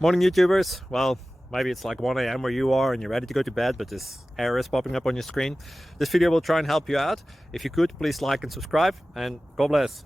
Morning YouTubers. Well, maybe it's like 1 a.m. where you are and you're ready to go to bed, but this error is popping up on your screen. This video will try and help you out. If you could, please like and subscribe, and God bless.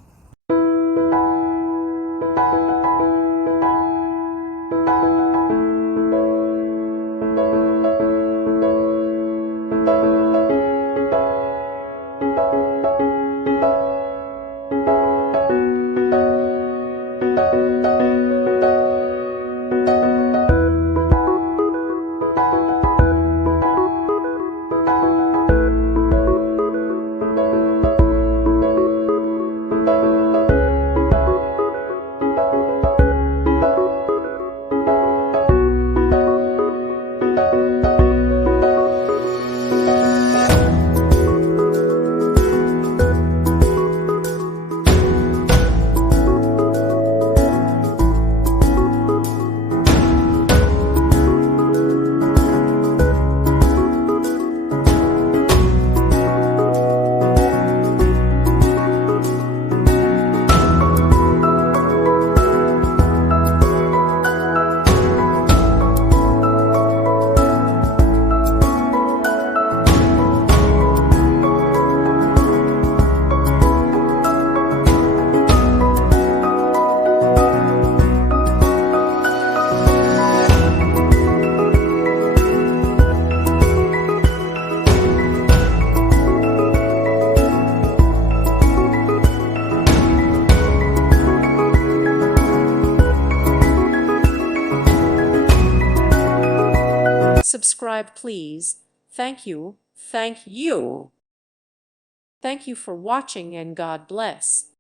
Subscribe, please. Thank you. Thank you. Thank you for watching, and God bless.